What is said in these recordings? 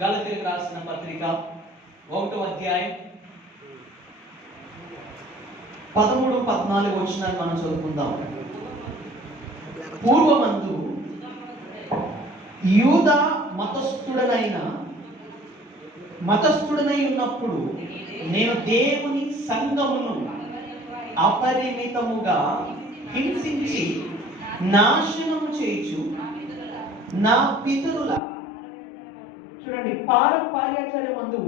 గలతీయులకు రాసిన పత్రిక 1వ అధ్యాయం 13-14 వచనాలు మనం చదువుకుందాం. పూర్వమందు యూదా మతస్థుడనై ఉన్నప్పుడు నేను దేవుని సంఘమును అపరిమితముగా హింసించి నాశనము చేయుచు నా పితరుల చూడండి పారంపర్యాచార్యమందు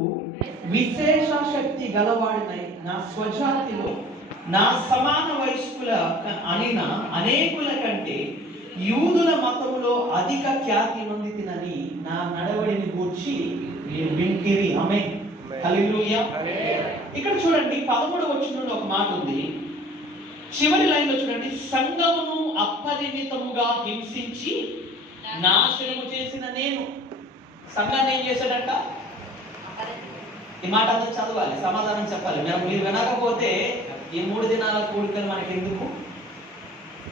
విశేష శక్తి గలవాడినై నా స్వజాతిలో నా సమాన వయస్కుల అనిన అనేకుల కంటే యూదుల మతములో అధిక ఖ్యాతి నొందితినని నా నడవడిని గూర్చి వింటిరి. ఆమేన్, హల్లెలూయా. ఇక్కడ చూడండి 13వ వచనంలో ఒక మాట ఉంది. చివరి లైన్ లో చూడండి, సంఘమును అపరిమితముగా హింసించి నాశనము చేసిన నేను. సంఘాన్ని ఏం చేశాడంట? ఈ మాట అందరూ చదవాలి, సమాధానం చెప్పాలి. మీరు వినకపోతే ఈ 3 దినాల కూడికలు మనకి ఎందుకు?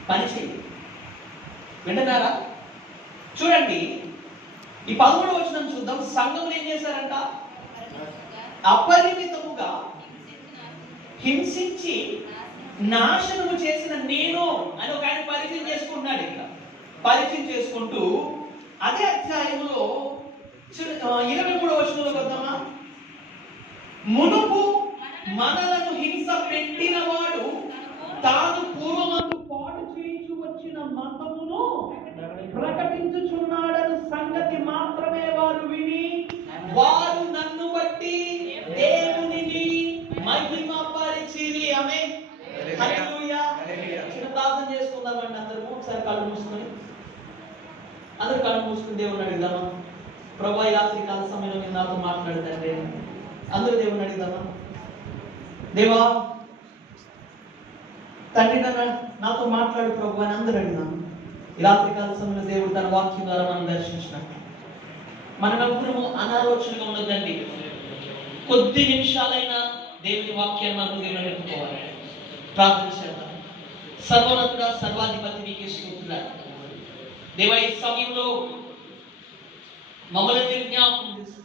పని చేయి. వింటున్నారా? చూడండి ఈ 13వ వచనం చూద్దాం. సంఘమును ఏం చేశారంట? అపరిమితముగా హింసించి నాశనము చేసిన నేను అని ఒక ఆయన పరిచయం చేసుకుంటున్నాడు. ఇక్కడ పరిచయం చేసుకుంటూ అదే అధ్యాయంలో 23వ వచనంలో వద్దామా? మునుపు మనలను హింస పెట్టినవాడు తాను పూర్వమందు పాటు చేయించు వచ్చిన మతమును ప్రకటించుచున్నాడని సంగతి మాత్రమే వారు విని వారు నన్ను బట్టి దేవునిని మహిమపరిచిరి. ఆమేన్, హల్లెలూయా. చిన్న ప్రార్థన చేసుకుందామండి. అందరూ ఒకసారి కళ్ళు మూసుకొని దేవుని అడుగుదామా? ప్రభువా, ఈ రాత్రి కాల సమయంలో మీరు నాతో మాట్లాడుతండి. అందరూ దేవుని అడుగుదామా? దేవా తండ్రి, నాతో మాట్లాడు ప్రభు అని అందరూ అడుగుదాం. ఈ రాత్రి కాల సమయంలో దేవుడు తన వాక్యం ద్వారా మనం దర్శించినట్టు మనమెవ్వరము అనాలోచనగా ఉండదండి. కొద్ది నిమిషాలైనా దేవుని వాక్యాన్ని మనం హృదయంలో నింపుకోవాలి. ప్రార్థన చేద్దాం. సర్వోన్నతుడా, సర్వాధిపతి నీకే స్తుతులు. దేవా, ఈ సమయంలో మమ్మల్ని మీరు జ్ఞాపకం చేసి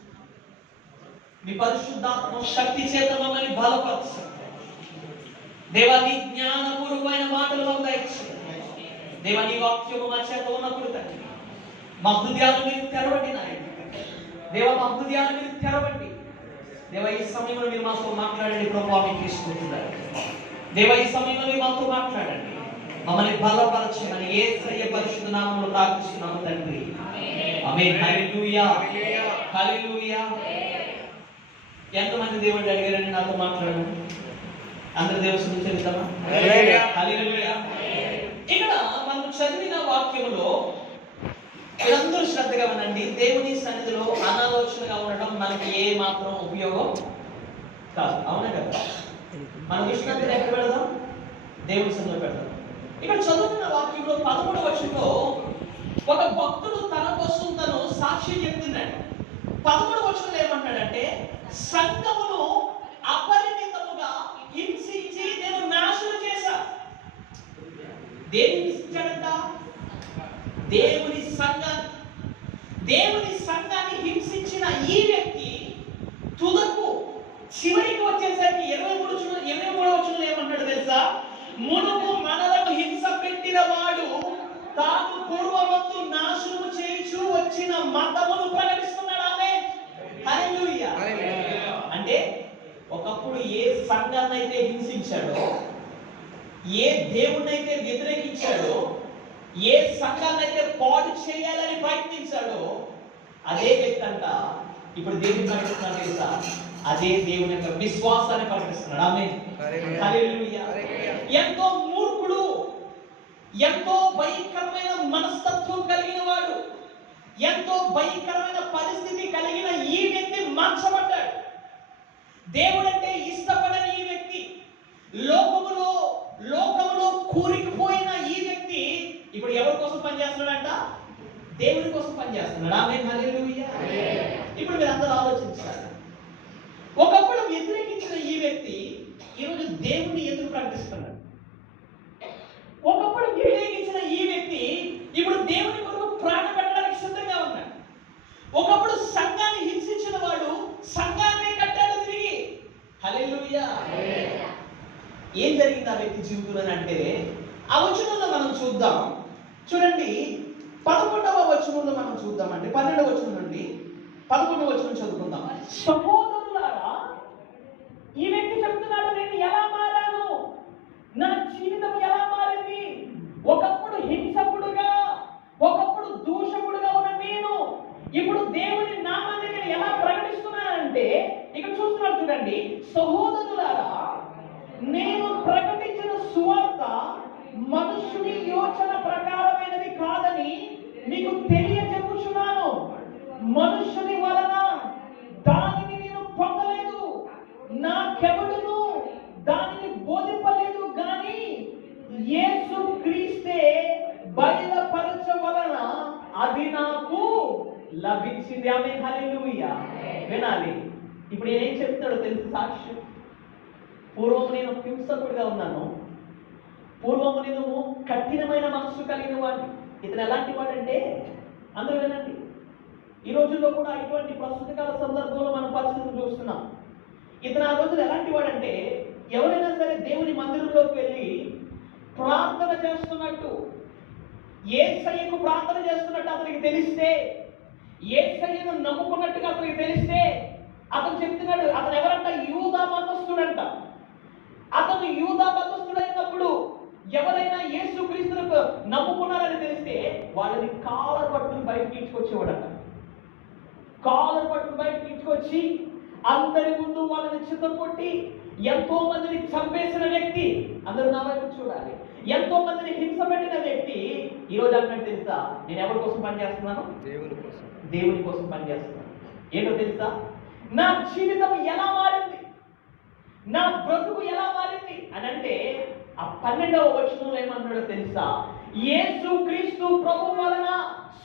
మీ పరిశుద్ధాత్మ శక్తి చేత మమ్మల్ని బలపరచు. దేవా, నీ జ్ఞానపూర్వమైన మాటలు మాకు దయచేయండి. దేవా, నీ వాక్యము మా చేత ఉన్నప్పుడు తండ్రి మా హృదయాలు మీరు తెరవండి నాయన. దేవా, మా హృదయాలు మీరు తెరవండి. దేవా, ఈ సమయంలో మీరు మాతో మాట్లాడండి. ప్రభువా, మీకు తీసుకుంటున్నారు. దేవా, ఈ సమయంలో మీరు మాతో మాట్లాడండి. మమ్మల్ని బలపరచమని యేసయ్య పరిశుద్ధ నామములో ప్రార్థిస్తున్నాము తండ్రి. ఆమేన్, హల్లెలూయా, హల్లెలూయా. ఎంతమంది దేవుడు అడిగారని నాతో మాట్లాడండి. అందరు దేవుని చెల్లిద్దామా? హల్లెలూయా. ఇక్కడ మనం చదివిన వాక్యములో మీరందరూ శ్రద్ధగా వినండి. దేవుని సన్నిధిలో అనాలోచనగా ఉండడం మనకి ఏ మాత్రం ఉపయోగం కాదు. అవునా కదా? మన దృష్టి ఎక్కడ పెడదాం? దేవుని సన్నిధిలో పెడదాం. ఇక్కడ చదువుతున్న వాక్యంలో 13వ వచనంలో ఒక భక్తుడు తన కోసం తను సాక్షి చెప్తున్నాడు. 13వ వచనంలో ఏమంటాడంటే, సంఘమును అపరిమితముగా హింసించి నేను నాశనం చేశా. దేని హింసించాడంట? దేవుని సంఘాన్ని హింసించిన ఈ వ్యక్తి తుదకు చివరికి వచ్చేసరికి 23వ వచనంలో ఏమంటాడు తెలుసా? మునుపు మనలను హింస పెట్టిన వాడు తాను పూర్వమందు నాశనము చేయించు వచ్చిన మతమును ప్రకటిస్తున్నాడు. ఆమేన్, హల్లెలూయా. అంటే ఒకప్పుడు ఏ సంఘాన్ని అయితే హింసించాడో, ఏ దేవుణ్ణి అయితే వ్యతిరేకించాడో, ఏ సంఘాన్ని అయితే పాడు చేయాలని ప్రయత్నించాడో అదే వ్యక్తి అంట ఇప్పుడు దేవుని ప్రకటిస్తున్నాడు తెలుసా? అదే దేవుని యొక్క విశ్వాసాన్ని ప్రకటిస్తున్నాడు. ఆమేన్, హల్లెలూయా. ఎంతో మూర్ఖుడు, ఎంతో భయంకరమైన మనస్తత్వం కలిగిన వాడు, ఎంతో భయంకరమైన పరిస్థితి కలిగిన ఈ వ్యక్తి మార్చబడ్డాడు. దేవుడంటే ఇష్టపడని ఈ వ్యక్తి, లోకములో కూరుకుపోయిన ఈ వ్యక్తి ఇప్పుడు ఎవరి కోసం పనిచేస్తున్నాడంట? దేవుని కోసం పనిచేస్తున్నాడు. ఆమేన్, హల్లెలూయా. ఇప్పుడు మీరు అందరూ ఆలోచించాలి. ఒకప్పుడు వ్యతిరేకించిన ఈ వ్యక్తి ఈరోజు దేవుణ్ణి ఎందుకు ప్రకటిస్తున్నాడు? ఒకప్పుడు వ్యతిరేకించిన ఈ వ్యక్తి ఇప్పుడు దేవుని కొరకు ప్రాణ పెట్టడానికి సిద్ధంగా ఉన్నాడు. ఒకప్పుడు సంఘాన్ని హింసించిన ఏం జరిగింది ఆ వ్యక్తి జీవితంలో అంటే ఆ వచనంలో మనం చూద్దాం. చూడండి 11వ వచనంలో మనం చూద్దామండి. 12వ వచనం నుండి 11వ వచనం చదువుకుందాం. సహోదరులారా, ఈ వ్యక్తి చెప్తున్నాడు, నేను ఎలా మారాను, నా జీవితం ఎలా మారింది. ఒకప్పుడు హింసకుడుగా, ఒకప్పుడు దూషకుడుగా ఉన్న నేను ఇప్పుడు దేవుని నామాన్ని నేను ఎలా ప్రకటిస్తున్నానంటే, ఇక్కడ చూస్తున్నాడు చూడండి, సహోదరులారా, నేను ప్రకటించిన సువార్త మనుషుని యోచన ప్రకారమైనది కాదని మీకు తెలియజెప్పుచున్నాను. మనుషుని వలన దానిని నేను పొందలేదు, నాకెవడును దానిని బోధింపలేదు, గాని యేసు క్రీస్తే బయలుపరచవలన అది నాకు లభించింది. ఆమేన్, హల్లెలూయా. వినాలి. ఇప్పుడు నేనేం చెప్తాడో తెలుసు సాక్ష్యం. పూర్వము నేను హింసకుడిగా ఉన్నాను, పూర్వము నేను కఠినమైన మనస్సు కలిగిన వాడిని. ఇతను ఎలాంటి వాడంటే, అందరూ వినండి, ఈ రోజుల్లో కూడా ఇటువంటి ప్రస్తుత కాల సందర్భంలో మనం పరిస్థితులు చూస్తున్నాం. ఇతను ఆ రోజులు ఎలాంటి వాడంటే, ఎవరైనా సరే దేవుని మందిరంలోకి వెళ్ళి ప్రార్థన చేస్తున్నట్టు, యేసయ్యకు ప్రార్థన చేస్తున్నట్టు అతనికి తెలిస్తే, యేసయ్యను నమ్ముకున్నట్టుగా అతనికి తెలిస్తే, అతను చెప్తున్నాడు, అతను ఎవరంట, యూదా మతస్థుడంట. అతను యూదా మతస్థుడైనప్పుడు ఎవరైనా యేసు క్రీస్తును నమ్ముకున్నారని తెలిస్తే వాళ్ళని కాలర్ పట్టుకుని బయటకు తీసుకొచ్చేవాడట. కాలర్ పట్టుకుని బయటకు తీసుకొచ్చి అందరి ముందు వాళ్ళని చిత్తకొట్టి ఎంతో మందిని చంపేసిన వ్యక్తి, అందరూ నా వైపు చూడాలి, ఎంతో మందిని హింస పెట్టిన వ్యక్తి ఈరోజు అన్నట్టు తెలుసా, నేను ఎవరి కోసం పనిచేస్తున్నాను? దేవుని కోసం పనిచేస్తున్నాను. ఏంటో తెలుసా, నా జీవితం ఎలా మారింది, నా బ్రతుకు ఎలా మారింది అని అంటే, ఆ 12వ వచనంలో ఏమంటాడో తెలుసా, యేసు క్రీస్తు ప్రభు వలన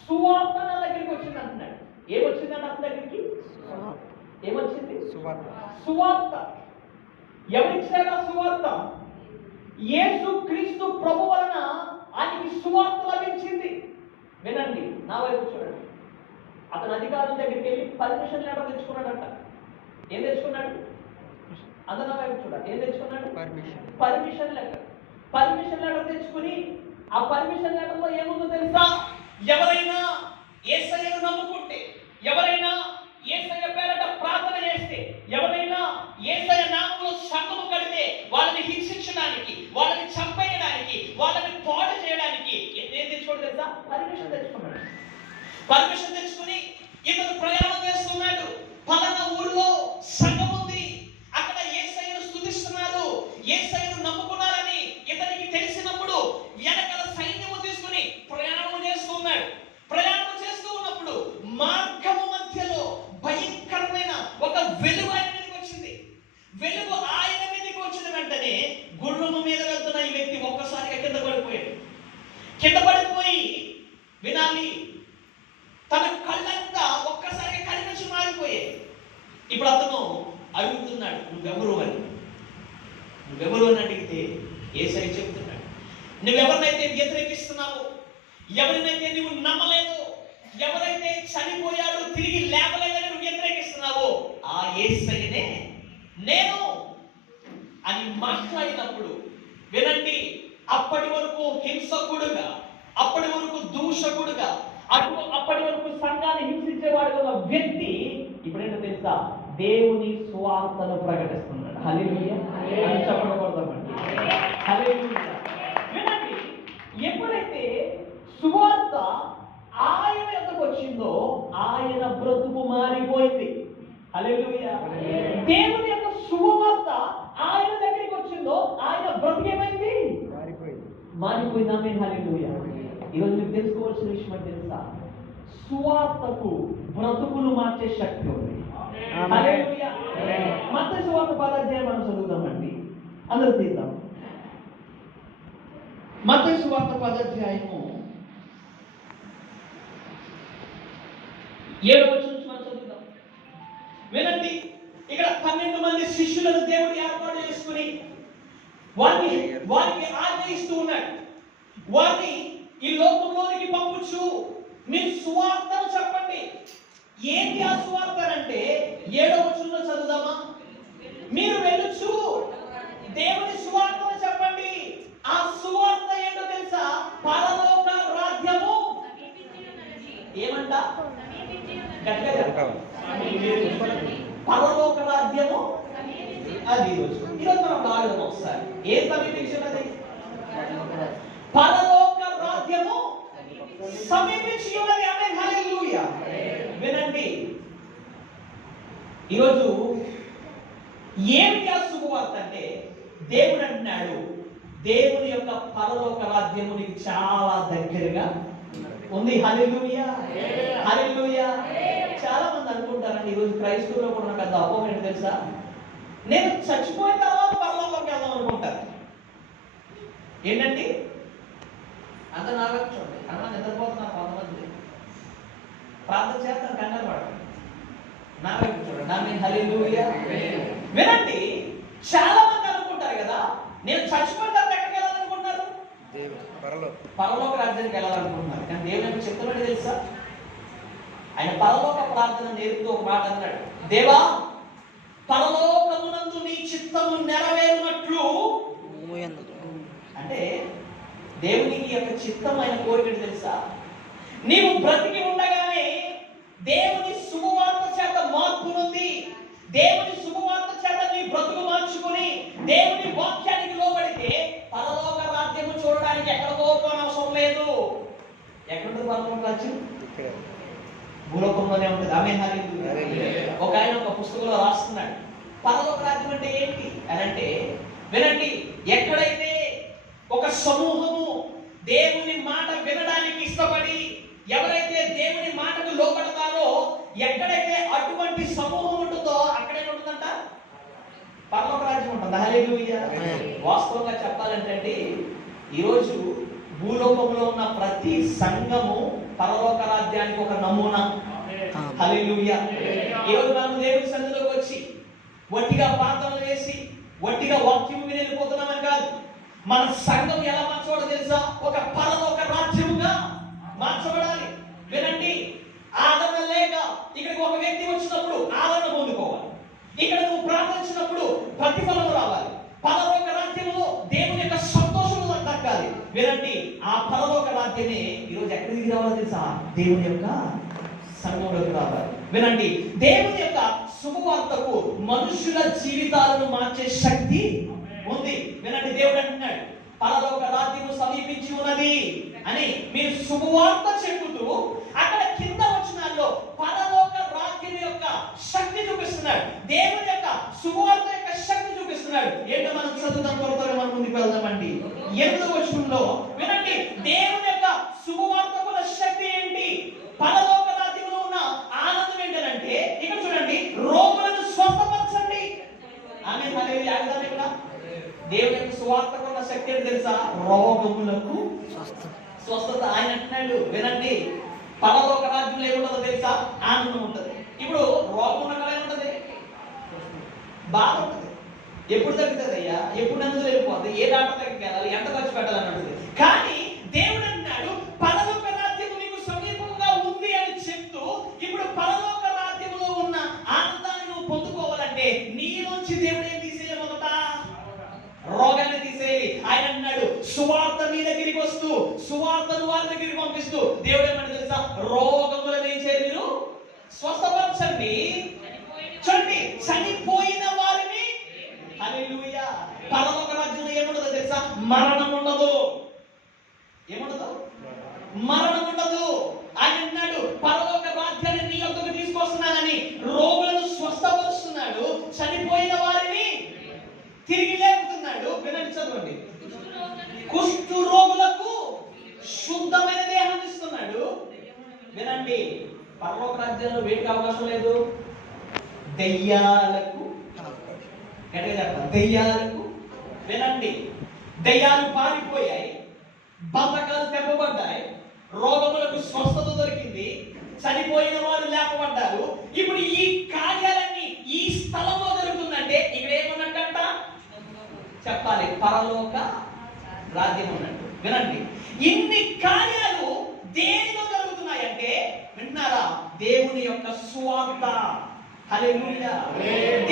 సువార్త నా దగ్గరికి వచ్చింది అంటున్నాడు. ఏమొచ్చిందంటే అతని దగ్గరికి? ఏమొచ్చింది? సువార్త. ఎవరిచ్చారా సువార్త? యేసు క్రీస్తు ప్రభు వలన ఆయనకి సువార్త లభించింది. వినండి, నా వైపు చూడండి. అతను అధికారుల దగ్గరికి వెళ్ళి పర్మిషన్ లెటర్ తెచ్చుకున్నాడంట. ఏం తెచ్చుకున్నాడు? అందరూ నా వైపు చూడండి. ఏం తెచ్చుకున్నాడు? Permission letter. పర్మిషన్ లెటర్ తెచ్చుకుని ఆ పర్మిషన్ లెటర్ లో ఏముందో తెలుసా, ఎవరైనా యేసయ్యను నమ్ముకుంటే, ఎవరైనా యేసయ్య పేరట ప్రార్థన చేస్తే, ఎవరైనా యేసయ్య నామములో సంఘము కడితే వాళ్ళని హింసించడానికి, వాళ్ళని చంపేయడానికి, వాళ్ళని పాడు చేయడానికి ఏం తెచ్చుకోవడం తెలుసా? పర్మిషన్ తెచ్చుకున్నాడు. పర్మిషన్ తెచ్చుకుని ఇతను ప్రయాణం చేస్తున్నాడు. పలానా ఊళ్ళో సంఘం ఉంది, అక్కడ యేసయ్యను స్తుతిస్తున్నారు, యేసయ్యను నమ్ముకున్నారని ఇతనికి తెలిసినప్పుడు వెనకాల సైన్యము తీసుకుని ప్రయాణం చేస్తూ ఉన్నాడు. ప్రయాణం చేస్తూ ఉన్నప్పుడు మార్గము మధ్యలో భయంకరమైన ఒక వెలుగు ఆయన మీదకి వచ్చింది. వెలుగు ఆయన మీదకి వచ్చిన వెంటనే గుర్రము మీద వెళ్తున్న ఈ వ్యక్తి ఒక్కసారిగా కింద పడిపోయాడు. కింద పడిపోయి, వినాలి, తన కళ్ళంతా ఒక్కసారిగా కనిపించి మారిపోయాయి. ఇప్పుడు అతను అడుగుతున్నాడు, నువ్వెవరు అని. నువ్వెవరు అని అడిగితే యేసయ్య చెప్తున్నాడు, నువ్వెవరినైతే వ్యతిరేకిస్తున్నావో, ఎవరినైతే నువ్వు నమ్మలేదు, ఎవరైతే చనిపోయాడు తిరిగి లేవలేదని నువ్వు వ్యతిరేకిస్తున్నావో ఆ యేసయ్యనే నేను అని మాట్లాడినప్పుడు, వినండి, అప్పటి వరకు హింసకుడుగా, అప్పటి వరకు దూషకుడుగా, అప్పటి వరకు సంఘాన్ని హింసించేవాడు ఉన్న వ్యక్తి ఇప్పుడేంటో తెలుసా, దేవుని సువార్తను ప్రకటిస్తున్నాడు. హల్లెలూయా అని చెప్పకూడదండి. హల్లెలూయా. వినండి, ఎప్పుడైతే సువార్త ఆయన యొక్కకు వచ్చిందో ఆయన బ్రతుకు మారిపోయింది. హల్లెలూయా. దేవుని యొక్క సువార్త ఆయన దగ్గరికి వచ్చిందో ఆయన బ్రతుకు ఏమైంది? మారిపోయింది. ఆమేన్, హల్లెలూయా. ఈరోజు మీకు తెలుసుకోవాల్సిన విషయం అంటే తెలుసా, సువార్తకు బ్రతుకులు మార్చే శక్తి ఉంది. హల్లెలూయా. మత్తయి సువార్త 10వ అధ్యాయం మనం చదువుదామండి, అందరూ తీద్దాం. మత్తయి సువార్త 10వ అధ్యాయము 7వ వచనం నుంచి మనం చదువుదాం. వినండి, ఇక్కడ 12 మంది శిష్యులను దేవుడు ఏర్పాటు చేసుకుని వారికి ఆజ్ఞ ఇస్తూ ఉన్నాడు. వారిని ఈ లోకంలోనికి పంపుచు మీరు సువార్తను చెప్పండి. ఏంటి ఆ సువార్త అంటే 7వ వచనంలో చదువుదామా. మీరు వెళ్ళుచు దేవుని సువార్త గట్టిగా చెప్తాం. పరలోక రాజ్యము అది ఈరోజు మనం ఆడదాం ఒకసారి. ఏం సమీపించినది? పరలోక రాజ్యము సమీపించి ఉన్నది. ఆమేన్, హల్లెలూయా. వినండి, ఈరోజు ఏమిటి ఆ శుభవార్త అంటే, దేవుడు అంటున్నాడు దేవుని యొక్క పరలోక రాజ్యము నీకు చాలా దగ్గరగా ఉంది. హల్లెలూయా, హల్లెలూయా. చాలా మంది అనుకుంటారండి, ఈరోజు క్రైస్తవులో కూడా నాకు పెద్ద అపోహం ఏంటి తెలుసా? నేను చచ్చిపోయిన తర్వాత పరలోకంలోకి వెళ్దాం అనుకుంటాను. ఏంటండి అంత నా వైపు చూడండి. అన్న నిద్రపోతున్నారు కొంతమంది, ప్రార్థన చేస్తాను, కంగారు పడకండి. నా వైపు చూడండి. ఆమేన్, హల్లెలూయా. వినండి, చాలా మంది అనుకుంటారు కదా, నేను చచ్చిపోయిన తర్వాత ఎక్కడికి వెళ్ళాలనుకుంటున్నారు? పరలోక రాజ్యానికి వెళ్ళాలనుకుంటున్నారు. కానీ దేవుడు ఏమో చెప్తున్నాడు తెలుసా? ఆయన పరలోక ప్రార్థన నేర్పుతూ ఒక మాట అన్నాడు, దేవా పరలోకమునందు నీ చిత్తము నెరవేరునట్లు. అంటే దేవునికి యొక్క చిత్తం, ఆయన కోరిక తెలుసా? నీవు బ్రతికి ఉండగానే దేవుని శుభవార్త చేత మార్పు ఉంది. దేవుని శుభవార్త చేత నీ బ్రతుకు మార్చుకుని దేవుని వాక్యానికి లోబడితే పరలోక రాజ్యము చూడడానికి ఎక్కడికో అవసరం లేదు. ఎక్కడుంటుంది పరలోక రాజ్యం? భూలోకంలోనే ఉంటుంది. ఆమేన్, హల్లెలూయా. ఒక ఆయన ఒక పుస్తకంలో రాస్తున్నాడు, పరలోక రాజ్యం అంటే ఏంటి అని అంటే, వినండి, ఎక్కడైతే ఒక సమూహము దేవుని మాట వినడానికి ఇష్టపడి ఎవరైతే దేవుని మాటకు లోబడతారో, ఎక్కడైతే అటువంటి సమూహం ఉంటుందో అక్కడే ఉంటుందంట పరలోక రాజ్యం ఉంటుంది. హల్లెలూయా. వాస్తవంగా చెప్పాలంటే ఈరోజు భూలోకంలో ఉన్న ప్రతి సంఘము పరలోక రాజ్యానికి ఒక నమూనా. హల్లెలూయా. ఈరోజు మనం దేవుని సన్నిధిలోకి వచ్చి వట్టిగా ప్రార్థనలు చేసి వట్టిగా వాక్యం విని వెళ్ళిపోతున్నామని కాదు. మన సంఘం ఎలా మార్చబడాలో తెలుసా? ఒక పరలోక రాజ్యముగా మార్చబడాలి. వినండి, ఆదరణ లేక ఇక్కడికి ఒక వ్యక్తి వచ్చినప్పుడు ఆదరణ పొందుకోవాలి. ఇక్కడ నువ్వు ప్రార్థించినప్పుడు ప్రతిఫలం రావాలి. పరలోక రాజ్యములో దేవుని యొక్క సంతోషం దక్కాలి. వినండి, ఆ పరలోక రాజ్యమే ఈరోజు ఎక్కడికి దిగి రావాలో తెలుసా? దేవుని యొక్క సంఘంలోకి రావాలి. వినండి, దేవుని యొక్క శుభవార్తకు మనుషుల జీవితాలను మార్చే శక్తి ఉంది. వినండి, దేవుడు అంటున్నాడు పరలోక రాజ్యము సమీపించి ఉన్నది అని మీరు శుభవార్త చెప్పుతూ అక్కడ కింద వచనాల్లో పరలోక రాజ్యం యొక్క శక్తి చూపిస్తున్నాడు. దేవుని యొక్క శుభవార్త యొక్క శక్తి చూపిస్తున్నాడు. ఏంటో మనం చదువుదాం, త్వరగా మనం ముందుకు వెళ్దామండి. 8వ వచనంలో వినండి, దేవుని యొక్క శుభవార్తకుల శక్తి ఏంటి? పరలోక రాజ్యంలో ఉన్న ఆనందం ఏంటంటే, ఇక్కడ చూడండి, రోగులను స్వస్థపరచండి. ఆమేన్, హల్లెలూయా. ఇక్కడ దేవుని యొక్క సువార్తకు ఉన్న శక్తి ఏంటి తెలుసా? రోగములకు స్వస్థత. ఆయన అంటున్నాడు, వినండి, పరలోక రాజ్యంలో ఏముంటుందో తెలుసా? ఆనందం ఉంటుంది. ఇప్పుడు రోగం ఉన్న కళ ఏముంటుంది? బాధ ఉంటుంది. ఎప్పుడు తగ్గుతుంది అయ్యా? ఎప్పుడు నందులు వెళ్ళిపోతుంది? ఏ డాక్టర్ దగ్గరికి వెళ్ళాలి? ఎంత ఖర్చు పెట్టాలని ఉంటుంది. కానీ దేవుడు అంటున్నాడు పరలోక రాజ్యము నీకు సమీపంగా ఉంది అని చెప్తూ, ఇప్పుడు పరలోక రాజ్యములో ఉన్న ఆనందాన్ని నువ్వు పొందుకోవాలంటే నీలోంచి దేవుడు ఏం తీసేయాలి? మొదట రోగాన్ని తీసేయాలి. ఆయన అన్నాడు సువార్త మీ దగ్గరికి వస్తూ సువార్తను వారి దగ్గరికి పంపిస్తూ దేవుడు ఏమని తెలుసా? రోగములను ఏం చేయాలి? మీరు స్వస్థపరచండి. చూడండి, చనిపోయిన వారిని. హల్లెలూయా. పరలోక రాజ్యంలో ఏముండదో తెలుసా? మరణం ఉండదు. ఏముండదు? మరణం ఉండదు. ఆయన అన్నాడు పరలోక రాజ్యాన్ని నీ యొద్దకు తీసుకొస్తున్నానని రోగులను స్వస్థపరుస్తున్నాడు, చనిపోయిన వారిని తిరిగి లేపుతున్నాడు. వినండి, చదవండి. కుష్టు రోగులకు శుద్ధమైన దేహాన్ని ఇస్తున్నాడు. వినండి, పరలోక రాజ్యంలో వేటికి అవకాశం లేదు? దెయ్యాలకు. గట్టిగా చెప్పాలి, దెయ్యాలకు. వినండి, దెయ్యాలు పారిపోయాయి, బంధకాలు తెప్పబడ్డాయి, రోగములకు స్వస్థత దొరికింది, చనిపోయిన వారు లేపబడ్డారు. ఇప్పుడు ఈ కార్యాలన్నీ ఈ స్థలంలో జరుగుతుందంటే ఇక్కడ ఏమన్నట్టంట చెప్పాలి? పరలోక రాజ్యం ఉన్నట్టు. వినండి, ఇన్ని కార్యాలు దేనిలో జరుగుతున్నాయంటే, విన్నారా? దేవుని యొక్క సువార్త. హల్లెలూయా.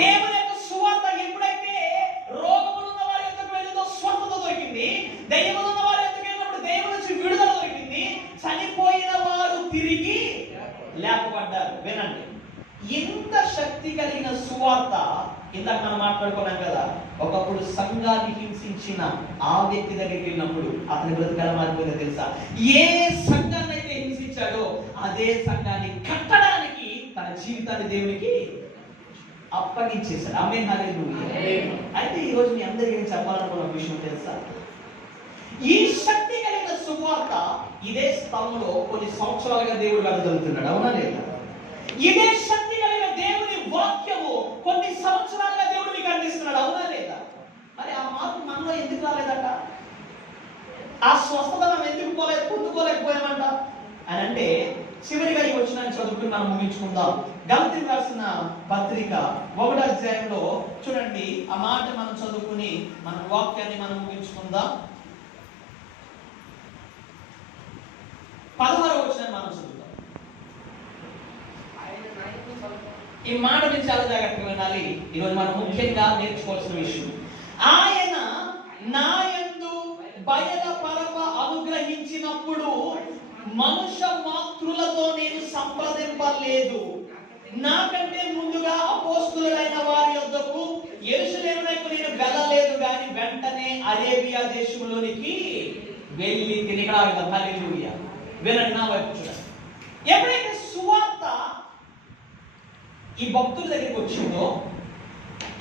దేవుని యొక్క సువార్త ఎప్పుడైతే రోగములు ఉన్న వారి యొద్దకు వెళ్ళిందో స్వస్థత దొరికింది, దయ్యములు ఉన్న వారి యొద్దకు వెళ్ళినప్పుడు దేవుని నుంచి విడుదల దొరికింది, చనిపోయిన వారు తిరిగి లేపబడ్డారు. వినండి, ఇంత శక్తి కలిగిన సువార్త ఇందాక మనం మాట్లాడుకున్నాం కదా, ఒకప్పుడు సంఘాన్ని హింసించిన ఆ వ్యక్తి దగ్గరికి వెళ్ళినప్పుడు అతని బ్రతుకల మారిపోయిందో తెలుసా? ఏ సంఘాన్ని అయితే హింసించాడో అదే సంఘాన్ని కట్టడానికి తన జీవితాన్ని దేవునికి అప్పగించేశాడు. ఆమేన్, హల్లెలూయా. అయితే ఈ రోజు మీ అందరికీ నేను చెప్పాలనుకున్న విషయం తెలుసా? ఈ శక్తి కలిగిన సువార్త ఇదే స్థలంలో కొన్ని సంవత్సరాలుగా దేవుడు వెదజల్లుతున్నాడు, అవునా లేదా? ఇదే శక్తి కలిగిన దేవుని వాక్యము కొన్ని సంవత్సరాలుగా దేవుడు మీకు అందిస్తున్నాడు, అవునా లేదా? మరి ఆ మార్పు మనలో ఎందుకు రాలేదట? ఆ స్వస్థత మనం ఎందుకు పొందుకోలేకపోయామంట అని అంటే, చివరిగా ఈ వచనాన్ని చదువుకుని మనం ముగించుకుందాం. గలతీయులకు రాసిన పత్రిక 1వ అధ్యాయంలో చూడండి, ఆ మాట మనం చదువుకుని మన వాక్యాన్ని మనం ముగించుకుందాం. 16వ వచనాన్ని మనం చదువుదాం. ఈ మాట నుంచి చాలా జాగ్రత్తగా వినాలి. ఈరోజు మనం ముఖ్యంగా నేర్చుకోవాల్సిన విషయం, ఆయన నా యందు బయలుపరప అనుగ్రహించినప్పుడు మనుష్య మాతృలతో నేను సంప్రదింపలేదు. నాకంటే ముందుగా అపోస్తులైన వారి యొద్దకు యెరూషలేమునకు నేను వెళ్ళలేదు, కానీ వెంటనే అరేబియా దేశంలోనికి వెళ్ళి తిరిగి రాగలం. హల్లెలూయా. వినండి, నా వైపు చూడండి. ఎప్పుడైతే సువార్త ఈ భక్తుల దగ్గరికి వచ్చిందో,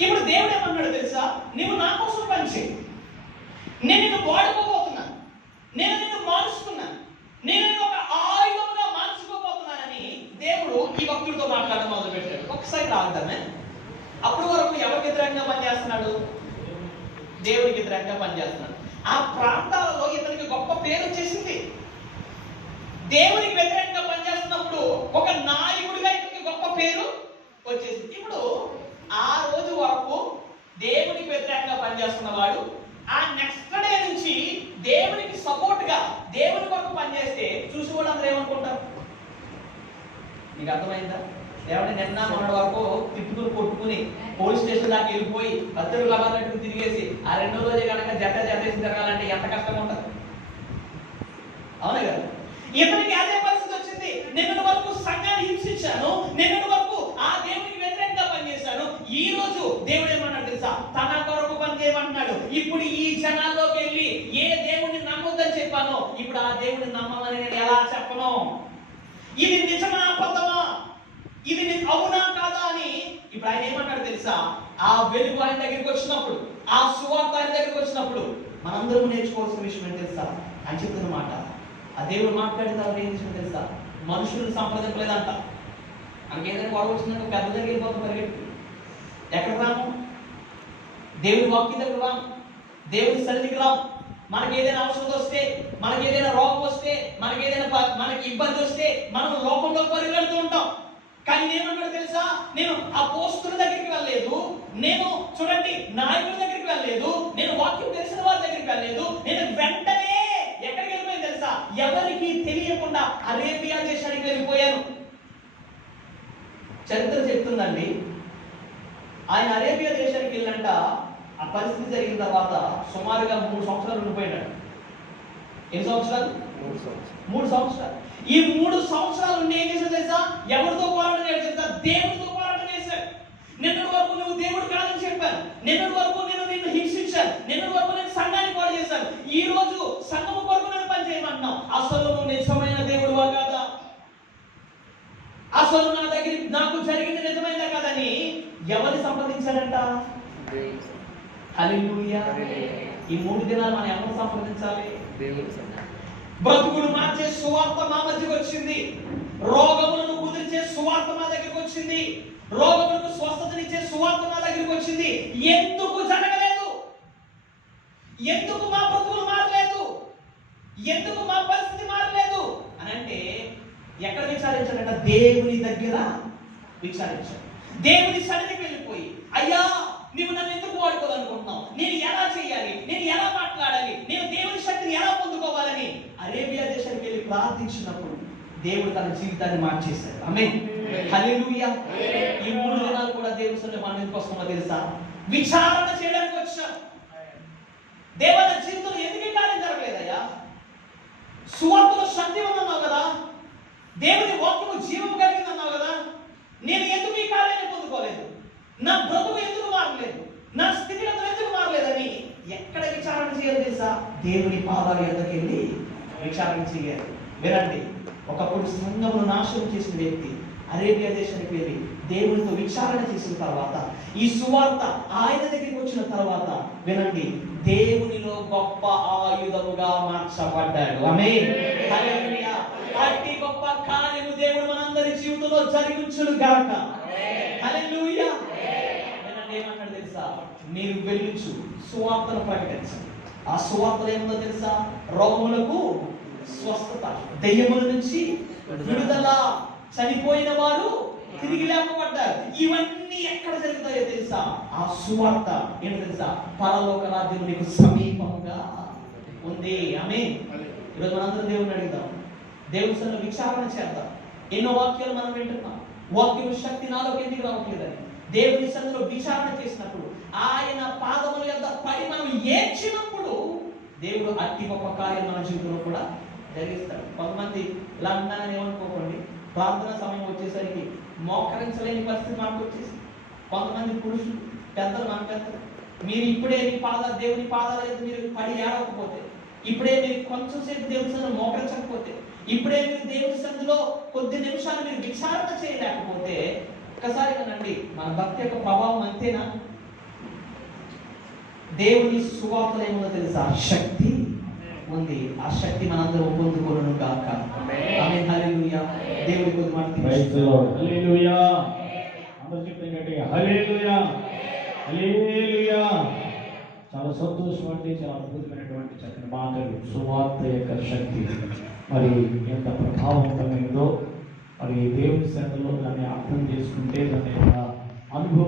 ఇప్పుడు దేవుడు ఏమన్నాడు తెలుసా? నువ్వు నా కోసం పనిచేయి, నేను నిన్ను వాడుకోబోతున్నాను, నేను నిన్ను మారుస్తున్నాను, నేను ఒక ఆయుధంగా మార్చుకోబోతున్నానని దేవుడు ఈ భక్తుడితో మాట్లాడడం మొదలు పెట్టాడు. ఒకసారి రాద్దామే. అప్పుడు వరకు ఎవరికి వ్యతిరేకంగా పనిచేస్తున్నాడు? దేవుడికి వ్యతిరేకంగా పనిచేస్తున్నాడు. ఆ ప్రాంతాలలో ఇతనికి గొప్ప పేరు వచ్చేసింది. దేవునికి వ్యతిరేకంగా పనిచేస్తున్నప్పుడు ఒక నాయకుడిగా ఇతనికి గొప్ప పేరు వచ్చేసింది. ఇప్పుడు ఆ రోజు వరకు దేవునికి వ్యతిరేకంగా పనిచేస్తున్నవాడు ఆ నెక్స్ట్ డే నుంచి దేవునికి సపోర్ట్ గా దేవుని కొరకు పనిచేస్తే చూసి కూడా అందరూ ఏమనుకుంటారు? నీకు అర్థమైందా? దేవుని నిన్న మొన్నటి వరకు తిప్పుకుని కొట్టుకుని పోలీస్ స్టేషన్ దాకా వెళ్ళిపోయి పత్రికలు అవ్వాలంటూ తిరిగేసి ఆ 2వ రోజే కనుక జట్టేసి తిరగాలంటే ఎంత కష్టంగా ఉంటుంది, అవునా కదా? ఇతనికి అదే పరిస్థితి వచ్చింది. నిన్నటి వరకు సంఘాన్ని హింసించాను, నిన్నటి వరకు ఆ దేవునికి వ్యతిరేకంగా పనిచేశాను. ఈ రోజు దేవుడు ఏమన్నాడు తెలుసా? తన కొరకు పనిచేయమంటున్నాడు. ఇప్పుడు ఈ జనాల్లోకి వెళ్ళి ఏ దేవుడిని నమ్మొద్దని చెప్పాను, ఇప్పుడు ఆ దేవుడిని నమ్మమని నేను ఎలా చెప్పను? ఇది నిజమా అబద్ధమా, ఇది అవునా కాదా అని ఇప్పుడు ఆయన ఏమంటాడు తెలుసా? ఆ వెలుగు ఆయన దగ్గరికి వచ్చినప్పుడు, ఆ సువార్త ఆయన దగ్గరికి వచ్చినప్పుడు మనందరం నేర్చుకోవాల్సిన విషయం ఏంటి తెలుసా? ఆయన చెప్తున్న మాట, ఆ దేవుడు మాట్లాడిన ఏం విషయం తెలుసా? మనుషులను సంప్రదింపలేదంట. మనకి ఏదైనా గొడవ వచ్చిందంటే పెద్ద దగ్గర వెళ్ళిపోతాం పరిగెత్తి. ఎక్కడ రాము? దేవుడి వాక్యం దగ్గర రాము, దేవుడి సన్నిధికి రాము. మనకి ఏదైనా అవసరం వస్తే, మనకి ఏదైనా రోగం వస్తే, మనకి ఇబ్బంది వస్తే మనం లోకంలో పరిగెడుతూ ఉంటాం. కానీ నేనేమన్నాడు తెలుసా? నేను అపోస్తుల దగ్గరికి వెళ్ళలేదు, నేను చూడండి నాయకుల దగ్గరికి వెళ్ళలేదు, నేను వాక్యం తెలిసిన వారి దగ్గరికి వెళ్ళలేదు. నేను వెంటనే ఎక్కడికి వెళ్ళిపోయాను తెలుసా? ఎవరికి తెలియకుండా అరేబియా దేశానికి వెళ్ళిపోయాను. చరిత్ర చెప్తుందండి, ఆయన అరేబియా దేశానికి వెళ్ళంట. ఆ పరిస్థితి జరిగిన తర్వాత సుమారుగా 3 సంవత్సరాలు ఉండిపోయాడు. ఎన్ని సంవత్సరాలు? 3 సంవత్సరాలు. ఈ 3 సంవత్సరాలు ఉండి ఏం చేశాడు తెలుసా? ఎవరితో పోరాటం చేశాడు తెలుసా? దేవుడితో పోరాటం చేశాడు. నిన్నటి వరకు నువ్వు దేవుడు కాదని చెప్పాను, నిన్నటి వరకు నేను నిన్ను హింసించాను, నిన్నటి వరకు నేను సంఘాన్ని పాడు చేశాను, ఈ రోజు సంఘము కొరకు నేను పని చేయమంటున్నావు. అసలు నువ్వు నిజమైన దేవుడువా కాదా? అసలు నా దగ్గర నాకు జరిగింది నిజమైందా కాదని ఎవరిని సంప్రదించాడంట? హల్లెలూయా. ఈ 3 దినాలు మనం ఎవరిని సంప్రదించాలి? బ్రతుకును మార్చే సువార్త మా మధ్యకి వచ్చింది, రోగములను కుదిర్చే సువార్త మా దగ్గరికి వచ్చింది, రోగములకు స్వస్థతనిచ్చే సువార్త మా దగ్గరికి వచ్చింది. ఎందుకు జరగలేదు? ఎందుకు మా బ్రతుకులు మారలేదు? ఎందుకు మా పరిస్థితి మారలేదు అని అంటే ఎక్కడ విచారించాలంట? దేవుని దగ్గర విచారించాడు. దేవుని సన్నిధికి వెళ్ళిపోయి, అయ్యా నువ్వు నన్ను ఎందుకు వాడుకోవాలనుకుంటున్నావు, నేను ఎలా చేయాలి, నేను ఎలా మాట్లాడాలి, నేను దేవుని శక్తిని ఎలా పొందుకోవాలని అరేబియా దేశానికి వెళ్ళి ప్రార్థించినప్పుడు దేవుడు తన జీవితాన్ని మార్చేశాడు. ఆమేన్, హల్లెలూయా. ఈ 3 దినాలు కూడా దేవుని సన్నిధిలో మనం ఎందుకు వస్తామో తెలుసా? విచారణ చేయడానికి వచ్చాం. దేవుని జీవితంలో ఎందుకు కార్యం జరగలేదయ్యా? సువార్తలో శక్తి ఉందన్నావు కదా, దేవుని వాక్యము జీవం కలిగింది అన్నావు కదా, తెలుసా? దేవుని పాదాల యొద్దకు వెళ్ళి విచారణ చేయాలి. వినండి, ఒకప్పుడు సంఘమును నాశనం చేసిన వ్యక్తి అరేబియా దేశానికి వెళ్ళి దేవునితో విచారణ చేసిన తర్వాత, ఈ సువార్త ఆయన దగ్గరికి వచ్చిన తర్వాత, వినండి, దేవునిలో గొప్ప ఆయుధముగా మార్చబడ్డాడు. ఆమేన్, హల్లెలూయా. అట్టి గొప్ప కార్యము దేవుడు మనందరి జీవితంలో జరిగించును గాక. హల్లెలూయా. వినండి, ఏమన్నాడు తెలుసా? మీరు వెళ్ళుచు సువార్తను ప్రకటించండి. ఆ సువార్తలు ఏముందో తెలుసా? రోగములకు స్వస్థత, దెయ్యముల నుంచి విడుదల, చనిపోయిన వారు తిరిగి లేపబడ్డారు. ఇవన్నీ ఎక్కడ జరుగుతాయో తెలుసా? ఆ సువార్త ఏంటో తెలుసా? పరలోక రాజ్యం నీకు సమీపంగా ఉంది. ఆమేన్. ఈరోజు మనందరం దేవుని అడుగుదాం, దేవుని సన్నిధిలో విచారణ చేద్దాం. ఎన్నో వాక్యాలు మనం వింటున్నాం, వాక్యం శక్తి నాలోకి ఎందుకు రావట్లేదని. దేవుని సన్నిధిలో విచారణ చేసినప్పుడు, ఆయన పాదముల యొద్ద పడి మనం ఏడ్చినప్పుడు, దేవుడు అట్టి గొప్ప కార్యం మన జీవితంలో కూడా జరిగిస్తాడు. కొంతమంది ఇలా అన్నానని ఏమనుకోకండి, ప్రార్థన సమయం వచ్చేసరికి మోకరించలేని పరిస్థితి మనకు వచ్చేసి, కొంతమంది పురుషులు పెద్దలు, మన పెద్దలు, మీరు ఇప్పుడే దేవుని పాదాల మీద మీరు పడి ఏడవకపోతే, ఇప్పుడే మీరు కొంచెం సేపు దేవుని సన్నిధిలో మోకరించకపోతే, ఇప్పుడే మీరు దేవుని సన్నిధిలో కొద్ది నిమిషాలు మీరు విచారణ చేయలేకపోతే, ఒక్కసారి వినండి, మన భక్తి యొక్క ప్రభావం అంతేనా? దేవుని సువార్తలు ఏమో తెలుసా? శక్తి ఉంది. ఆ శక్తి మనందరం పొందుకొనును గాక. ఆమేన్, హల్లెలూయా. దేవుని కొద్ది మాట ప్రైజ్ ది లార్డ్. హల్లెలూయా. అందరూ చెప్పండి గట్టిగా హల్లెలూయా, హల్లెలూయా. చాలా సంతోషం అండి, చాలా అద్భుతమైనటువంటి చక్కని మాటలు. సువార్త యొక్క శక్తి మరి ఎంత ప్రభావవంతమైనదో, మరి దేవుని సన్నిధిలో దాన్ని అర్థం చేసుకుంటే దాని యొక్క అనుభవం